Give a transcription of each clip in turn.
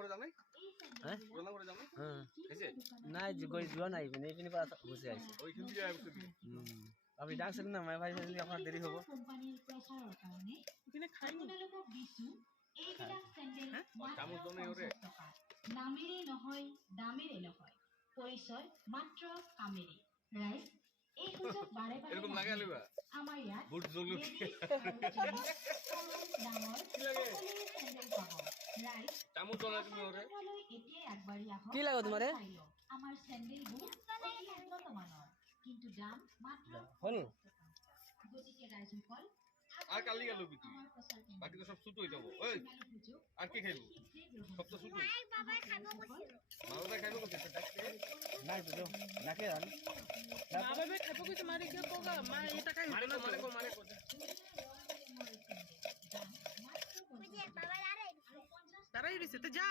করে যাও নাই হ্যাঁ রোনা করে যাও নাই হ্যাঁ এসে না গই জুয়া নাই মানে এখানে পারা বসে আছে ওইখান থেকে আসছে আপনি ডাকছেন না মাই ভাই যদি আপনার দেরি হবো কোম্পানির প্ৰেসাৰৰ কাৰণে এখানে খাইনি আপোনালোকক দিছো এইবিলাক চেণ্ডেল চামচ দনে ওৰে টকা নামেৰে নহয় দামেৰে নহয় পৰিচয় মাত্ৰ কামেৰে ৰাইট এই সুযোগ বাৰে বাৰে এৰকম লাগে আলিবা আমাৰ ইয়াত বুট জলু ডাঙৰ সকলোৱে চেণ্ডেল পাব ৰাইট চামচ দনে তুমি ওৰে এতিয়াই আগবাঢ়ি আহক কি লাগে তোমাৰে আমাৰ চেণ্ডেলবোৰ অতি উন্নত মানৰ কিন্তু দাম মাত্ৰ হল গতিকে ৰাইজসকল আর কালি গেল বিকি বাকি তো সব ছুট হয়ে যাবো ওই আর কি খাইবো সব তো ছুট বাবা খাবো কইছিল মালদা খাইবো কত ডাকতে নাই তো নাকে আন মা বাবা খাইবো কইছে মারে কি কোগা মা এটা খাই মারে কো বুঝে বাবা দাঁড়াই তারাই দিছে তো যা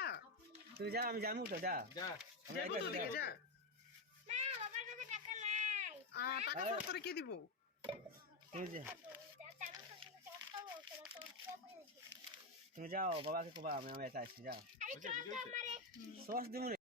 তুই যা আমি যামু তো যা যা যাইবো তো দিকে যা না বাবার কাছে টাকা নাই টাকা তোরে কি দিব তুই যা টাকা তো তুমি যাও বাবাকে কবা আমি এটা আসছি যাও আরে চল তো আমারে সস দিমু